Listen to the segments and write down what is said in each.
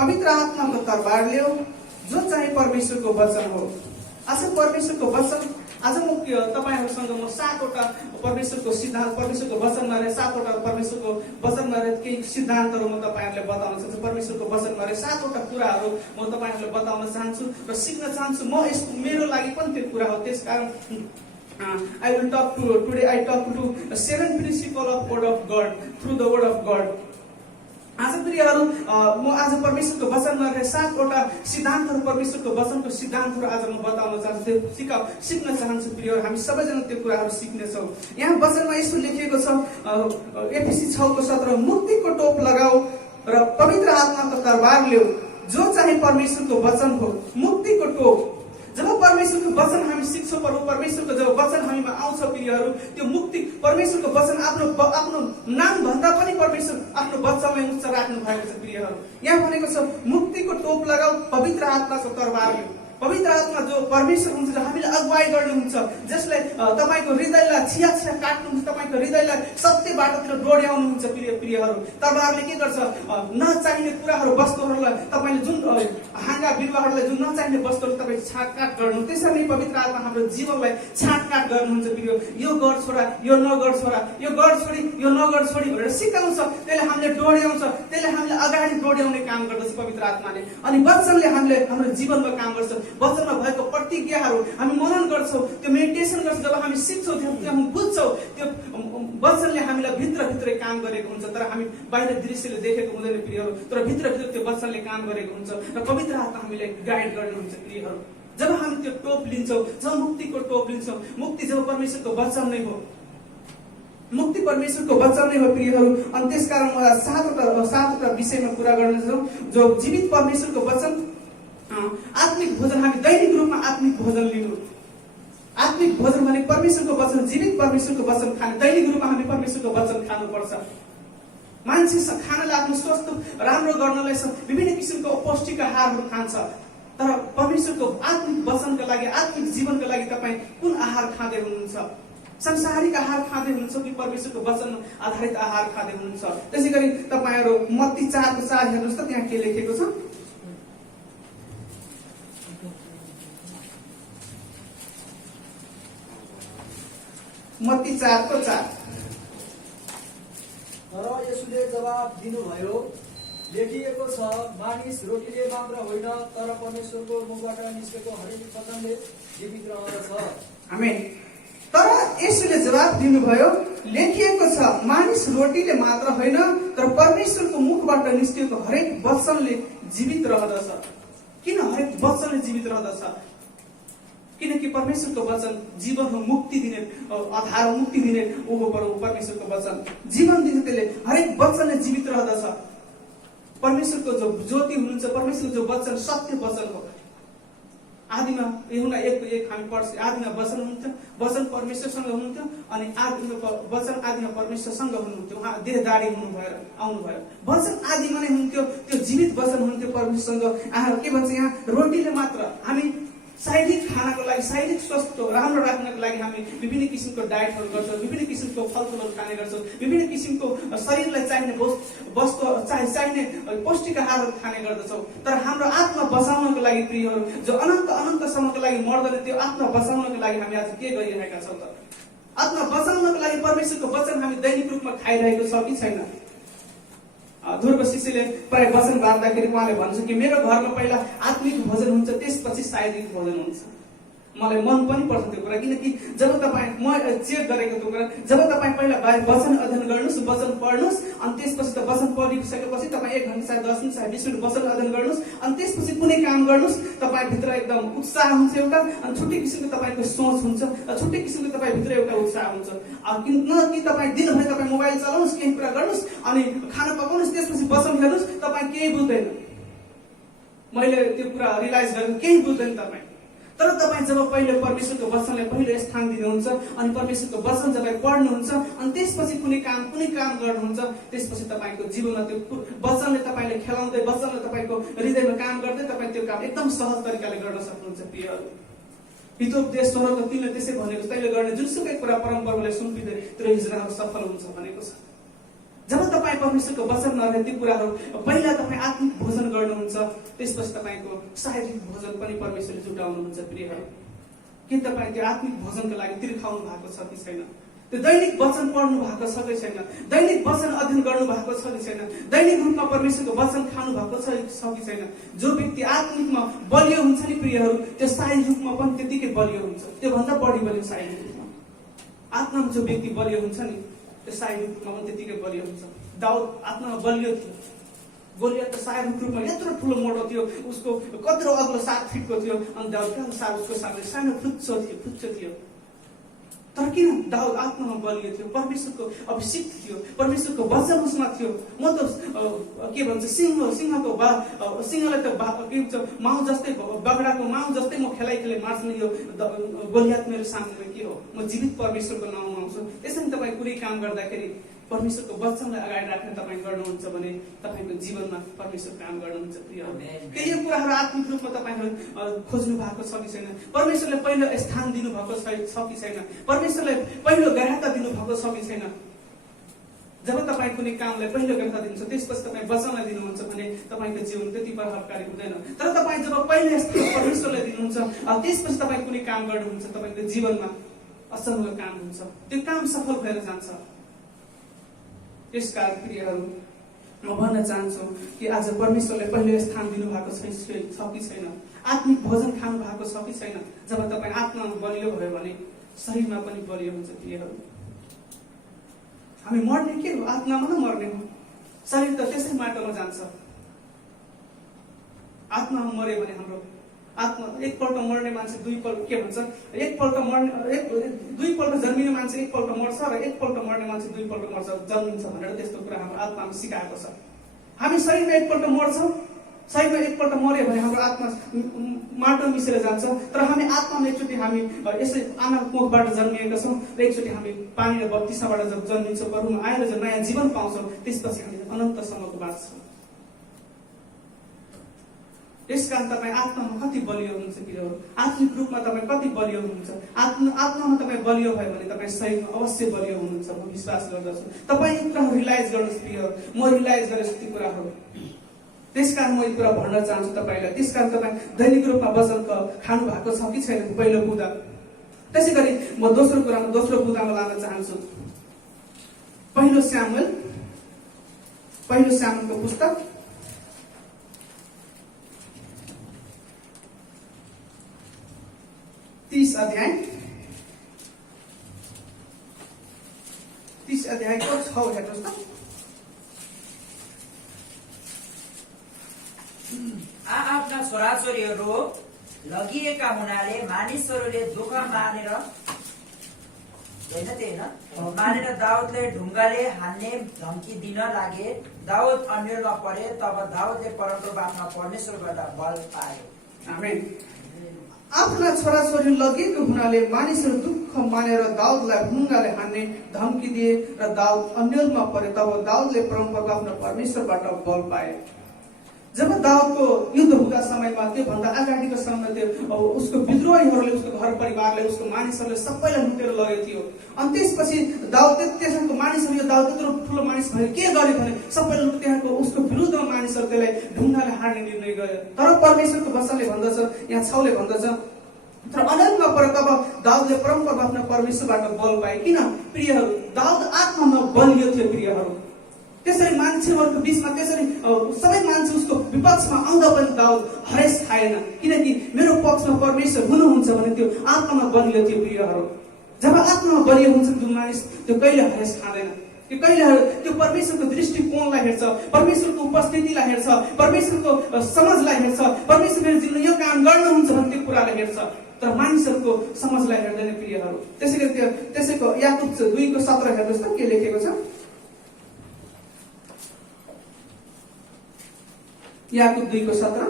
पवित्र आत्माको तरबार ल्याऊ, जो चाहिँ परमेश्वरको वचन हो। आज परमेश्वरको वचन, आज म तपाईहरुसँग म 7 वटा परमेश्वरको सिद्धान्त, परमेश्वरको वचनमा रहेको 7 वटा परमेश्वरको वचनमा रहेको केही सिद्धान्तहरू म तपाईहरुलाई बताउन चाहन्छु। परमेश्वरको वचनमा रहेको 7 वटा कुराहरू म तपाईहरुलाई बताउन चाहन्छु र सिक्न चाहन्छु। म यसको मेरो लागि पनि त्यो कुरा हो। त्यसकारण I will talk to today. I talk to 7 principles of word of God through the word of God. आज प्रियहरू म आज परमेश्वरको वचनमा रहेका 7 वटा सिद्धान्तहरू, परमेश्वरको वचनको सिद्धान्तहरू आज म बताउन चाहन्छु, सिक्न चाहन्छु। प्रियहरू हामी सबैजना त्यो कुराहरू सिक्नेछौँ। यहाँ वचनमा यसो लेखिएको छ, एफएसी 6:17 मुक्तिको टोप लगाऊ र पवित्र आत्माको तरबार ल्याऊ, जो चाहिँ परमेश्वरको वचन हो। मुक्तिको टोप, जब परमेश्वरको वचन हामी सिक्छौँ, परमेश्वरको जब वचन हामीमा आउँछ प्रियहरू, त्यो मुक्ति परमेश्वरको वचन आफ्नो नाम भन्दा पनि परमेश्वर आफ्नो वचनलाई उच्च राख्नु भएको छ। प्रियहरू यहाँ भनेको छ मुक्तिको टोप लगाऊ, पवित्र आत्माको तरबार ल्याऊ। पवित्र आत्मा जो परमेश्वर हुन्छ, जो हामीले अगुवाई गर्नुहुन्छ, जसले तपाईको हृदयलाई छिया काट्नुहुन्छ, तपाईको हृदयलाई सत्य बाटोतिर डोर्याउनुहुन्छ। प्रियहरू तरबारले के गर्छ, नचाहिने कुराहरू, वस्तुहरूलाई, तपाईले जुन हाँगा बिरुवाहरूलाई, जुन नचाहिने वस्तुहरू तपाईले छाटकाट गर्नु, त्यसरी पवित्र आत्मा हाम्रो जीवनलाई छाटकाट गर्नुहुन्छ। प्रिय यो गर छोरा, यो नगर छोरा, यो गर छोडी, यो नगर छोडी भनेर सिकाउँछ। त्यसले हामीले डोर्याउँछ, त्यसले हामीले अगाडि डोर्याउने काम गर्दछ पवित्र आत्माले। अनि वचनले हामीले हाम्रो जीवनमा काम गर्छ। वचनमा भएको प्रतिज्ञाहरू हामी मनन गर्छौँ, त्यो मेडिटेसन गर्छौँ। जब हामी सिक्छौँ, त्यो हामी बुझ्छौँ, त्यो वचनले हामीलाई भित्रभित्रै काम गरेको हुन्छ। तर हामी बाहिर दृश्यले देखेको हुँदैन प्रियहरू, तर भित्रभित्र त्यो वचनले काम गरेको हुन्छ र पवित्र आत्मा हामीलाई गाइड गर्नुहुन्छ। प्रियहरू जब हामी त्यो टोप लिन्छौँ, जब मुक्तिको टोप लिन्छौँ, मुक्ति जब परमेश्वरको वचन नै हो, मुक्ति परमेश्वरको वचन नै हो प्रियहरू। अनि त्यसकारण मलाई 7 वटा विषयमा कुरा गर्न चाहन्छु, जो जीवित परमेश्वरको वचन, आत्मिक भोजन। हामी दैनिक रूपमा आत्मिक भोजन लिनु। आत्मिक भोजन भने परमेश्वरको वचन, जीवित परमेश्वरको वचन खाने। दैनिक रूपमा हामी परमेश्वरको वचन खानुपर्छ। मान्छे खानालाई आफ्नो स्वास्थ्य राम्रो गर्नलाई विभिन्न किसिमको पौष्टिक आहारहरू खान्छ, तर परमेश्वरको आत्मिक वचनका लागि, आत्मिक जीवनका लागि तपाईँ कुन आहार खाँदै हुनुहुन्छ? सांसारिक आहार खाँदै हुनुहुन्छ कि परमेश्वरको वचन आधारित आहार खाँदै हुनुहुन्छ? त्यसै गरी तपाईँहरू मत्ती 4:4 हेर्नुहोस् त, त्यहाँ के लेखेको छ? मत्ती 4:4 तर यसुले जवाब दिनुभयो, लेखिएको छ, मानिस रोटीले मात्र होइन तर परमेश्वरको मुखबाट निस्केको हरेक वचनले जीवित रहँदछ। आमेन। तर यसुले जवाब दिनुभयो, लेखिएको छ, मानिस रोटीले मात्र होइन तर परमेश्वरको मुखबाट निस्केको हरेक वचनले जीवित रहँदछ। किन हरेक वचनले जीवित रहँदछ? किनकि परमेश्वरको वचन जीवन हो, मुक्ति दिने आधार हो, मुक्ति दिने परमेश्वरको वचन जीवन दिन्छ। त्यसले हरेक वचनले जीवित रहँदछ। परमेश्वरको जो ज्योति हुनुहुन्छ, परमेश्वरको जो वचन सत्य वचन हो। आदिमा यूहन्ना 1:1 हामी पढ्छौँ, आदिमा वचन हुनुहुन्थ्यो, वचन परमेश्वरसँग हुनुहुन्थ्यो, अनि वचन आदिमा परमेश्वरसँग हुनुहुन्थ्यो, उहाँ देहधारी हुनुभयो, आउनुभयो। वचन आदिमा नै हुनुहुन्थ्यो, त्यो जीवित वचन हुनुहुन्थ्यो परमेश्वरसँग। के भन्छ यहाँ? रोटीले मात्र हामी शारीरिक खानाको लागि, शारीरिक स्वास्थ्य राम्रो राख्नको लागि हामी विभिन्न किसिमको डायटहरू गर्छौँ, विभिन्न किसिमको फलफुलहरू खाने गर्छौँ, विभिन्न किसिमको शरीरलाई चाहिने वस्तु चाहिने पौष्टिक आहारहरू खाने गर्दछौँ। तर हाम्रो आत्मा बचाउनको लागि प्रियहरू, जो अनन्तसम्मको लागि मर्दैन, त्यो आत्मा बचाउनको लागि हामी आज के गरिरहेका छौँ त? आत्मा बचाउनको लागि परमेश्वरको वचन हामी दैनिक रूपमा खाइरहेको छ कि छैन? ध्रुव शिष्यले प्राय वचन बाँड्दाखेरि उहाँले भन्छ कि मेरो घरमा पहिला आत्मिक भोजन हुन्छ, त्यसपछि शारीरिक भोजन हुन्छ। मलाई मन पनि पर्छ त्यो कुरा, किनकि जब तपाईँ, म चेक गरेको त्यो कुरा, जब तपाईँ पहिला वचन अध्ययन गर्नुहोस्, वचन पढ्नुहोस्, अनि त्यसपछि त वचन पढिसकेपछि तपाईँ 1 घन्टा 10 मिनट 20 मिनट वचन अध्ययन गर्नुहोस्, अनि त्यसपछि कुनै काम गर्नुहोस्, तपाईँभित्र एकदम उत्साह हुन्छ एउटा, अनि छुट्टै किसिमको तपाईँको सोच हुन्छ, छुट्टै किसिमको तपाईँभित्र एउटा उत्साह हुन्छ। न कि तपाईँ दिनभरि तपाईँ मोबाइल चलाउनुहोस्, केही कुरा गर्नुहोस्, अनि खाना पकाउनुहोस्, त्यसपछि वचन हेर्नुहोस्, तपाईँ केही बुझ्दैन। मैले त्यो कुरा रियलाइज गरेँ, केही बुझ्दैन तपाईँ। तर तपाईँ जब पहिले परमेश्वरको वचनलाई पहिलो स्थान दिनुहुन्छ, अनि परमेश्वरको वचन जब पढ्नुहुन्छ, अनि त्यसपछि कुनै काम गर्नुहुन्छ, त्यसपछि तपाईँको जीवनमा त्यो वचनले तपाईँले खेलाउँदै, वचनले तपाईँको हृदयमा काम गर्दै तपाईँ त्यो काम एकदम सहज तरिकाले गर्न सक्नुहुन्छ। प्रियहरू हितोपदेश 16 3ले त्यसै भनेको छ, तैँले गर्ने जुनसुकै कुरा परमप्रभुलाई सुम्पिँदै तेरो योजनाहरू सफल हुन्छ भनेको छ। जब तपाईँ परमेश्वरको वचन नरहे ती कुराहरू पहिला तपाईँ आत्मिक भोजन गर्नुहुन्छ, त्यसपछि तपाईँको शारीरिक भोजन पनि परमेश्वरले जुटाउनुहुन्छ प्रियहरू। के तपाईँ त्यो आत्मिक भोजनको लागि तिर्खाउनु भएको छ कि छैन? त्यो दैनिक वचन पढ्नु भएको छ कि छैन? दैनिक वचन अध्ययन गर्नु भएको छ कि छैन? दैनिक रूपमा परमेश्वरको वचन खानु भएको छ कि छैन? जो व्यक्ति आत्मिकमा बलियो हुन्छ नि प्रियहरू, त्यो शारीरिक रूपमा पनि त्यतिकै बलियो हुन्छ, त्योभन्दा बढी बलियो शारीरिक रूपमा। आत्मामा जो व्यक्ति बलियो हुन्छ नि, त्यो शारीरिक रूपमा पनि त्यतिकै बलियो हुन्छ। दाउद आत्मामा बलियो थियो, गोलियत त शारीरिक रूपमा यत्रो ठुलो मोटो थियो, उसको कत्रो अग्लो 7 फिटको थियो, अनि दाउद कहाँ उसको सामने सानो फुच्चो थियो। तर किन दाउद आत्मामा बलियो थियो? परमेश्वरको अभिषिक्त थियो, परमेश्वरको वचन उसमा थियो। म त के भन्छ सिंहलाई त के भन्छ माउ जस्तै, बगडाको माउ जस्तै म खेलाइ मार्छन्, यो गोलियत मेरो सामने के हो? म जीवित परमेश्वरको नाउँमा आउँछु। त्यसैले तपाईँ कुनै काम गर्दाखेरि परमेश्वरको वचनलाई अगाडि राखेर तपाईँ गर्नुहुन्छ भने तपाईँको जीवनमा परमेश्वर काम गर्नुहुन्छ प्रियहरू। के यो कुराहरू आत्मिक रूपमा तपाईँहरू खोज्नु भएको छ कि छैन? परमेश्वरले पहिलो स्थान दिनुभएको छ कि छैन? परमेश्वरले पहिलो ग्राह्यता दिनुभएको छ कि छैन? जब तपाईँ कुनै कामलाई पहिलो ग्राह्यता दिनुहुन्छ, त्यसपछि तपाईँ वचनलाई दिनुहुन्छ भने तपाईँको जीवन त्यति प्रभावकारी हुँदैन। तर तपाईँ जब पहिलो स्थान परमेश्वरलाई दिनुहुन्छ, त्यसपछि तपाईँ कुनै काम गर्नुहुन्छ, तपाईँको जीवनमा असल काम हुन्छ, त्यो काम सफल भएर जान्छ। यसकारण प्रियहरू, म भन्न चाहन्छु कि आज परमेश्वरले पहिलो स्थान दिनुभएको छ कि छैन? आत्मिक भोजन खानु भएको छ कि छैन? जब तपाईँ आत्मामा बलियो भयो भने शरीरमा पनि बलियो हुन्छ प्रियहरू। हामी मर्ने के हो? आत्मामा न मर्ने हो। शरीर त त्यसै माटोमा जान्छ। आत्मामा मर्यो भने हाम्रो आत्मा एकपल्ट मर्ने मान्छे दुईपल्ट के भन्छ, दुईपल्ट जन्मिने मान्छे एकपल्ट मर्छ र एकपल्ट मर्ने मान्छे दुईपल्ट मर्छ जन्मिन्छ भनेर त्यस्तो कुरा हाम्रो आत्मामा सिकाएको छ। हामी शरीरमा एकपल्ट मर्छौँ, शरीरमा एकपल्ट मर्यो भने हाम्रो आत्मा माटो मिसेर जान्छ। तर हामी आत्मामा एकचोटि हामी यसै आमाको कोखबाट जन्मिएका छौँ र एकचोटि हामी पानी र बत्तिसाबाट जब जन्मिन्छौँ, प्रभुमा आएर जब नयाँ जीवन पाउँछौँ, त्यसपछि हामी अनन्तसम्मको बाँच्छौँ। यसकारण तपाईँ आत्मामा कति बलियो हुनुहुन्छ प्रियहरू? आत्मिक रूपमा तपाईँ कति बलियो हुनुहुन्छ? आत्मामा तपाईँ बलियो भयो भने तपाईँ शरीरमा अवश्य बलियो हुनुहुन्छ, म विश्वास गर्दछु। तपाईँ यो कुरा रियलाइज गर्नुहोस् प्रियहरू, म रियलाइज गरेछु ती कुराहरू। त्यसकारण म यो कुरा भन्न चाहन्छु तपाईँलाई। त्यसकारण तपाईँ दैनिक रूपमा वचन खानु भएको छ कि छैन? पहिलो बुँदा। त्यसै गरी म दोस्रो बुँदामा लान चाहन्छु। पहिलो स्यामुएलको पुस्तक 30 अध्यायको 6 हेर्नुहोस् त। आफ्ना छोराछोरीहरू लगिएका हुनाले मानिसहरूले दुःख मानेर दाउदले ढुङ्गाले हान्ने धम्की दिन लागे। दाउद अन्यलमा परे, तब दाउदले परमप्रभु आफ्ना परमेश्वरबाट बल पायो। आमेन। आफ्ना छोराछोरी लगिएको हुनाले मानिसहरू दुःख मानेर दाउदलाई ढुङ्गाले हान्ने धम्की दिए र दाउद अन्यलमा परे, तब दाउदले परमप्रभु आफ्ना परमेश्वरबाट बल पाए। जब दाउदको युद्ध हुँदा समयमा, त्योभन्दा अगाडिको समयमा त्यो उसको विद्रोहीहरूले उसको घर परिवारले उसको मानिसहरूले सबैलाई लुटेर लगेको थियो। अनि त्यसपछि दाउद त्यसको मानिसहरू, दाउद त्यत्रो ठुलो मानिस भएर के गर्यो भने सबैले लुटेको उसको विरुद्धमा मानिसहरू त्यसलाई ढुङ्गाले हार्ने निर्णय गर्यो। तर परमेश्वरको वचनले भन्दछ, यहाँ 6ले भन्दछ, तर अनन्तमा पर तब दाउदले परमप्रभु आफ्ना परमेश्वरबाट बल पाए। किन प्रियहरू? दाउद आत्मामा बलियो थियो प्रियहरू। त्यसरी मान्छेहरूको बीचमा त्यसरी सबै मान्छे उसको विपक्षमा आउँदा पनि दाउद हरेस खाएन, किनकि मेरो पक्षमा परमेश्वर हुनुहुन्छ भने त्यो आत्मामा बलियो थियो प्रियहरू। जब आत्मामा बलियो हुन्छ त्यो मानिस, त्यो कहिले हरेस खाँदैन, त्यो कहिले त्यो परमेश्वरको दृष्टिकोणलाई हेर्छ, परमेश्वरको उपस्थितिलाई हेर्छ, परमेश्वरको समझलाई हेर्छ, परमेश्वर मेरो जीवनमा यो काम गर्नुहुन्छ भने त्यो कुरालाई हेर्छ। तर मानिसहरूको समझलाई हेर्दैन प्रियहरू। त्यसैको याकुब 2:17 हेर्नुहोस् त के लेखेको छ। याकुब 2:17।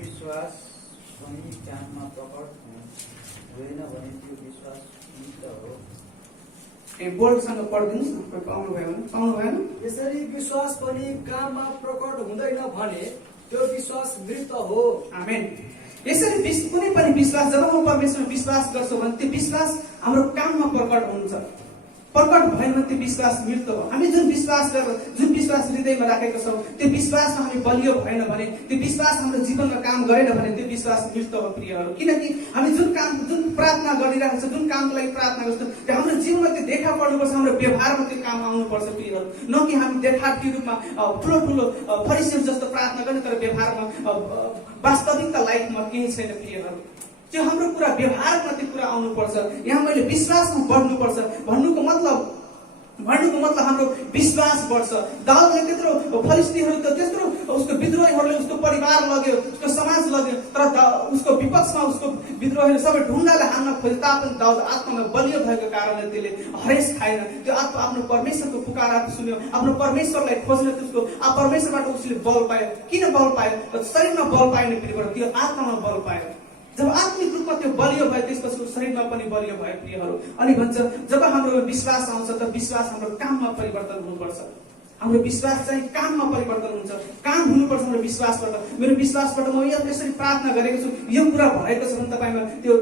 विश्वास पनि काममा प्रकट हुँदैन भने त्यो विश्वास मिथ्या हो। बोल्डसँग पढिदिनुहोस् न, कोही पाउनु भएन। यसरी विश्वास पनि काममा प्रकट हुँदैन भने त्यो विश्वास मृत हो। आमेन। यसरी कुनै पनि विश्वास जब म परमेश्वरमा विश्वास गर्छु भने त्यो विश्वास हाम्रो काममा प्रकट हुन्छ। प्रकट भएन भने त्यो विश्वास मृत हो। हामी जुन विश्वास हृदयमा राखेका छौँ त्यो विश्वासमा हामी बलियो भएन भने, त्यो विश्वास हाम्रो जीवनमा काम गरेन भने त्यो विश्वास मृत हो प्रियहरू। किनकि हामी जुन प्रार्थना गरिरहेको छ, जुन कामको लागि प्रार्थना गर्छौँ त्यो हाम्रो जीवनमा त्यो देखा पर्नुपर्छ, हाम्रो व्यवहारमा त्यो काम आउनुपर्छ प्रियहरू। न कि हामी देखावटी रूपमा ठुलो फरिसीहरू जस्तो प्रार्थना गर्ने तर व्यवहारमा वास्तविकता लाइफमा केही छैन प्रियहरू। त्यो हाम्रो कुरा व्यवहारमा त्यो कुरा आउनुपर्छ। यहाँ मैले विश्वासमा बढ्नुपर्छ भन्नुको मतलब हाम्रो विश्वास बढ्छ। दाउदले त्यत्रो फरिसीहरू त त्यत्रो उसको विद्रोहीहरूले उसको परिवार लग्यो, उसको समाज लग्यो, तर उसको विपक्षमा उसको विद्रोहीले सबै ढुङ्गाले हान्न खोजे तापनि दाउद आत्मामा बलियो भएको कारणले त्यसले हरेस खाएन। त्यो आत्मा आफ्नो परमेश्वरको पुकारा सुन्यो, आफ्नो परमेश्वरलाई खोज्न त्यसको परमेश्वरबाट उसले बल पायो। किन बल पायो? शरीरमा बल पाएन प्रियहरू, त्यो आत्मामा बल पायो। जब आत्मिक रूपमा त्यो बलियो भयो त्यसपछि शरीरमा पनि बलियो भयो प्रियहरू। अनि भन्छ जब हाम्रो विश्वास आउँछ त विश्वास हाम्रो काममा परिवर्तन हुनुपर्छ। हाम्रो विश्वास चाहिँ काममा परिवर्तन हुन्छ। काम हुनुपर्छ हाम्रो विश्वासबाट। मेरो विश्वासबाट म यसरी प्रार्थना गरेको छु, यो कुरा भएको छ भने तपाईँमा त्यो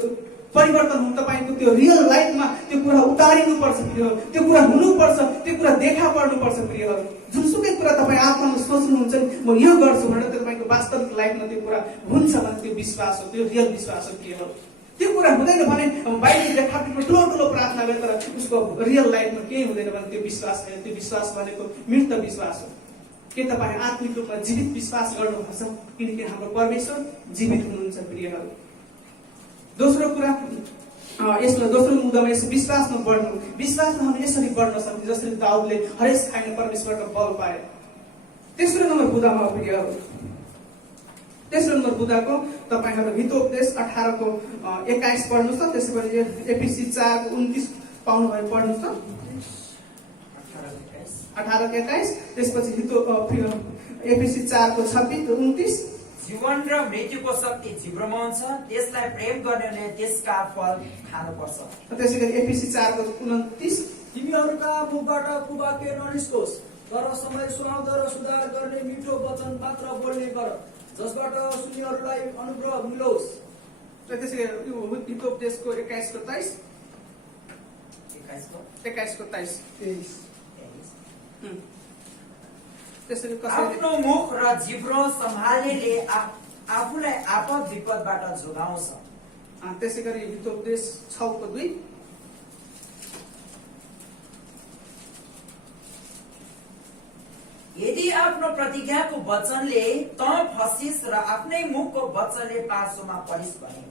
परिवर्तन हुनु, तपाईँको त्यो रियल लाइफमा त्यो कुरा उतारिनुपर्छ प्रियहरू। त्यो कुरा हुनुपर्छ, त्यो कुरा देखा पर्नुपर्छ प्रियहरू। जुनसुकै कुरा तपाईँ आत्मामा सोच्नुहुन्छ नि म यो गर्छु भनेर तपाईँको वास्तविक लाइफमा त्यो कुरा हुन्छ भने त्यो विश्वास हो, त्यो रियल विश्वास हो प्रियहरू। त्यो कुरा हुँदैन भने बाहिर देखावटीमा ठुलो प्रार्थना गरे तर उसको रियल लाइफमा केही हुँदैन भने त्यो विश्वास होइन। त्यो विश्वास भनेको मृत विश्वास हो। के तपाईँ आत्मिक रूपमा जीवित विश्वास गर्नुपर्छ? किनकि हाम्रो परमेश्वर जीवित हुनुहुन्छ प्रियहरू। दोस्रो कुरा दोस्रो मुद्दामा यसो विश्वासमा बढ्नु। विश्वासमा हामी यसरी बढ्न सक्छौँ जसरी दाउदले हरेस खाइन परमेश्वरबाट बल पाए। तेस्रो नम्बर बुदामा प्रियहरू, तेस्रो नम्बर बुदाको तपाईँहरू हितोपदेश 18:21 पढ्नुहोस् त। त्यसैगरी एफिसी 4:29 पाउनुभयो, पढ्नुहोस् त 18:21। त्यसपछि एफिसी 4:26-29 जीवन र मृत्युको शक्ति जिब्रोमा हुन्छ, त्यसलाई प्रेम गर्नेले त्यसका फल खानुपर्छ। त्यसैगरी एफिसी 4:29 तिमीहरूका मुखबाट कुवाक्य ननिस्कोस्, तर समय सुहाउँदो र सुधार गर्ने मिठो वचन मात्र बोल्ने गर, जसबाट सुन्नेहरूलाई अनुग्रह मिलोस्। त्यसैगरी हितोपदेशको 21:23 त्यसरी आफ्नो मुख र जिब्रो सम्हाल्नेले आफूलाई आपद विपदबाट जोगाउँछ। त्यसैगरी हितोपदेश 6:2 यदि आफ्नो प्रतिज्ञाको वचनले त फसिस र आफ्नै मुखको वचनले पासोमा परिस भने।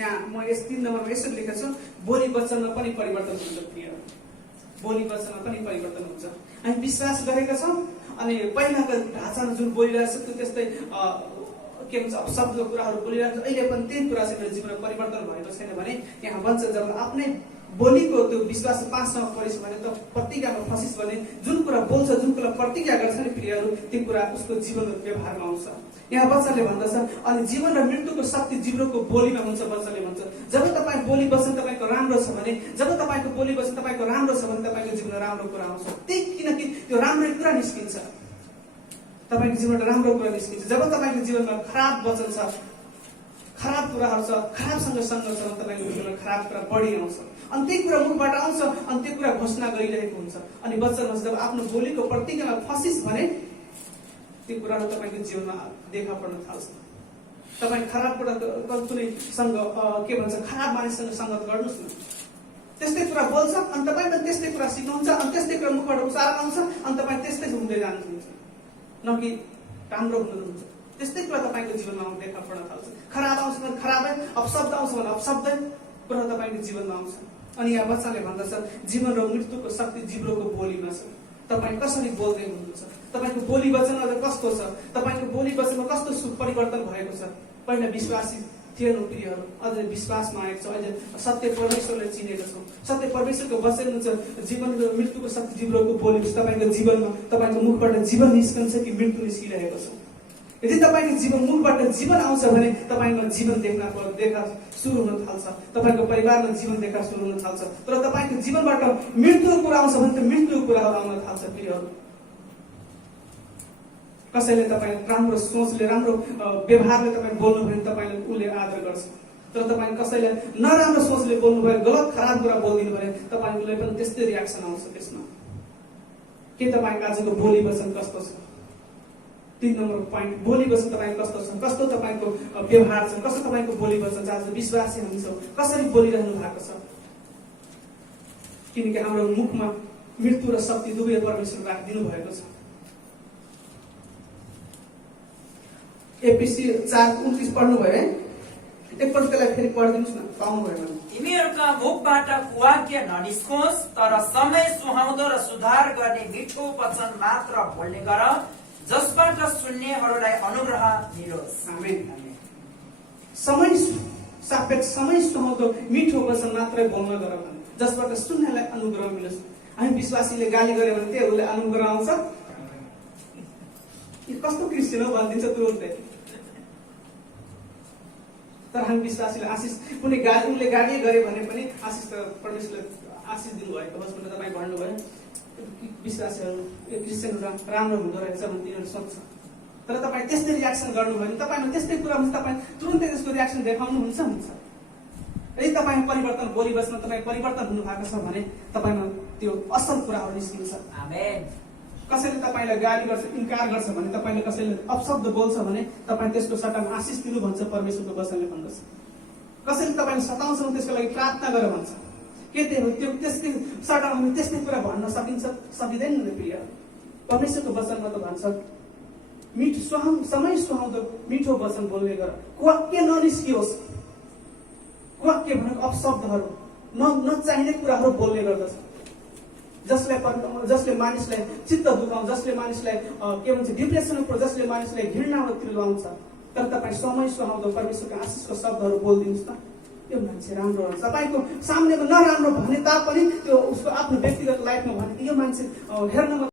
यहाँ म यस 3 नम्बरमा यसरी लेखेको छु, बोली वचनमा पनि परिवर्तन हुन्छ प्रिय। बोली वचनमा पनि परिवर्तन हुन्छ। हामी विश्वास गरेका छौँ अनि पहिलाको ढाँचामा जुन बोलिरहेको छ त्यो त्यस्तै के भन्छ शब्दको कुराहरू बोलिरहेको छ, अहिले पनि त्यही कुरा चाहिँ मेरो जीवनमा परिवर्तन भएको छैन भने यहाँ भन्छ जब आफ्नै बोलीको त्यो विश्वास पासमा परिस भने त प्रतिज्ञामा फसिस भने जुन कुरा बोल्छ, जुन कुरा प्रतिज्ञा गर्छ नि प्रियहरू त्यो कुरा उसको जीवन र व्यवहारमा आउँछ। यहाँ वचनले भन्दछ अनि जीवन र मृत्युको शक्ति जिब्रोको बोलीमा हुन्छ। वचनले भन्छ जब तपाईँ बोली वचन तपाईँको राम्रो छ भने, जब तपाईँको बोली वचन तपाईँको राम्रो छ भने तपाईँको जीवनमा राम्रो कुरा आउँछ। त्यही किनकि त्यो राम्रो कुरा निस्किन्छ, तपाईँको जीवनमा राम्रो कुरा निस्किन्छ। जब तपाईँको जीवनमा खराब वचन छ, खराब कुराहरू छ, खराबसँग सङ्गत छ भने तपाईँको जीवनमा खराब कुरा बढी आउँछ। अनि त्यही कुरा मुखबाट आउँछ अनि त्यो कुरा घोषणा गरिरहेको हुन्छ। अनि वचनमा जब आफ्नो बोलीको प्रतिज्ञामा फसिस भने त्यो कुराहरू तपाईँको जीवनमा देखा पर्न थाल्छ। तपाईँ खराब कुरा कुनैसँग के भन्छ खराब मानिससँग सङ्गत गर्नुहोस् न, त्यस्तै कुरा बोल्छ अनि तपाईँ पनि त्यस्तै कुरा सिकाउँछ अनि त्यस्तै कुरा मुखबाट उच्चारण आउँछ अनि तपाईँ त्यस्तै हुँदै जानुहुन्छ, न कि राम्रो हुनुहुन्छ। त्यस्तै कुरा तपाईँको जीवनमा देखा पर्न थाल्छ। खराब आउँछ भने खराबै, अपशब्द आउँछ भने अपशब्दै कुरा तपाईँको जीवनमा आउँछ। अनि यहाँ वचनले भन्दछ जीवन र मृत्युको शक्ति जिब्रोको बोलीमा छ। तपाईँ कसरी बोल्दै हुनुहुन्छ, तपाईँको बोली वचनमा कस्तो छ, तपाईँको बोली वचनमा कस्तो परिवर्तन भएको छ। पहिला विश्वासी थिएनौँ प्रियहरू, अझ विश्वासमा आएको छ, अझ सत्य परमेश्वरलाई चिनेको छौँ। सत्य परमेश्वरको वचन हुन्छ जीवन र मृत्युको शक्ति जिब्रोको बोली। तपाईँको जीवनमा तपाईँको मुखबाट जीवन निस्कन्छ कि मृत्यु निस्किरहेको छ। यदि तपाईँको जीवन मुखबाट जीवन आउँछ भने तपाईँको जीवन देखा सुरु हुन थाल्छ, तपाईँको परिवारमा जीवन देखा सुरु हुन थाल्छ। तर तपाईँको जीवनबाट मृत्युको कुरा आउँछ भने त मृत्युको कुराहरू आउन थाल्छ प्रियहरू। कसैले तपाईँ राम्रो सोचले राम्रो व्यवहारले तपाईँ बोल्नु भयो भने तपाईँले उसले आदर गर्छ। तर तपाईँ कसैले नराम्रो सोचले बोल्नु भयो, गलत खराब कुरा बोलिदिनु भयो तपाईँ उसले पनि त्यस्तै रियाक्सन आउँछ त्यसमा। के तपाईँको आजको बोली वचन कस्तो छ? 3 नम्बर पोइन्ट, बोली वचन तपाईँ कस्तो छ, कस्तो तपाईँको व्यवहार छ, कस्तो तपाईँको बोली वचन छ। आज विश्वासी हामी छौँ, कसरी बोलिरहनु भएको छ? किनकि हाम्रो मुखमा मृत्यु र शक्ति दुवै परमेश्वर राखिदिनु भएको छ। एफिसी 4:29 पढ्नुभयो है? एकपल्ट त्यसलाई फेरि पढिदिनुहोस् न, पाउनुभयो भने। तिमीहरूका मुखबाट कुवाक्य ननिस्कोस्, तर समय सुहाउँदो र सुधार गर्ने मिठो वचन मात्र बोल्ने गर, जसबाट सुन्नेहरूलाई अनुग्रह मिलोस्। आमेन। समय सापेक्ष समय सुहाउँदो मिठो वचन मात्रै बोल्न गर, जसबाट सुन्नेलाई अनुग्रह मिलोस्। हामी विश्वासीले गाली गर्यो भने त्यो उसले अनुग्रह आउँछ? कस्तो क्रिस्चियन हो भनिदिन्छ तुरुन्तै। तर हामी विश्वासीले आशिष, कुनै उनले गाली गरे भने पनि आशिष त परमेश्वरले आशिष दिनुभएको होस् भनेर तपाईँ भन्नुभयो। विश्वासीहरू क्रिस्चियनहरू राम्रो हुँदो रहेछ भने तिनीहरू सोच्छ। तर तपाईँ त्यस्तै रियाक्सन गर्नुभयो भने तपाईँमा त्यस्तै कुरा हुन्छ, तपाईँ तुरुन्तै त्यसको रियाक्सन देखाउनुहुन्छ। यदि तपाईँ परिवर्तन बोली बस्न तपाईँ परिवर्तन हुनु भएको छ भने तपाईँमा त्यो असल कुराहरू निस्किन्छ। आमेन। कसैले तपाईँलाई गाली गर्छ, इन्कार गर्छ भने, तपाईँले कसैले अपशब्द बोल्छ भने तपाईँ त्यसको सट्टामा आशिष दिनु भन्छ परमेश्वरको वचनले भन्दछ। कसैले तपाईँले सताउँछ भने त्यसको लागि प्रार्थना गर भन्छ। के त्यो त्यस्तै सट्टामा हामी त्यस्तै कुरा भन्न सकिन्छ? सकिँदैन नि प्रिय। परमेश्वरको वचनमा त भन्छ समय सुहाउँदो मिठो वचन बोल्ने गर, वाक्य ननिस्कियोस्। वाक्य भनेको अपशब्दहरू, नचाहिने कुराहरू बोल्ने गर्दछ, जसले मानिसलाई चित्त दुखाउँछ, जसले मानिसलाई के भन्छ डिप्रेसनमा पुर्छ, जसले मानिसलाई घृणातिर लाउँछ। तर तपाईँ समय सुहाउँदो परमेश्वरको आशिषको शब्दहरू बोलिदिनुहोस् त, त्यो मान्छे राम्रो हुन्छ। तपाईँको सामनेमा नराम्रो भने तापनि त्यो उसको आफ्नो व्यक्तिगत लाइफमा भने यो मान्छे हेर्नमा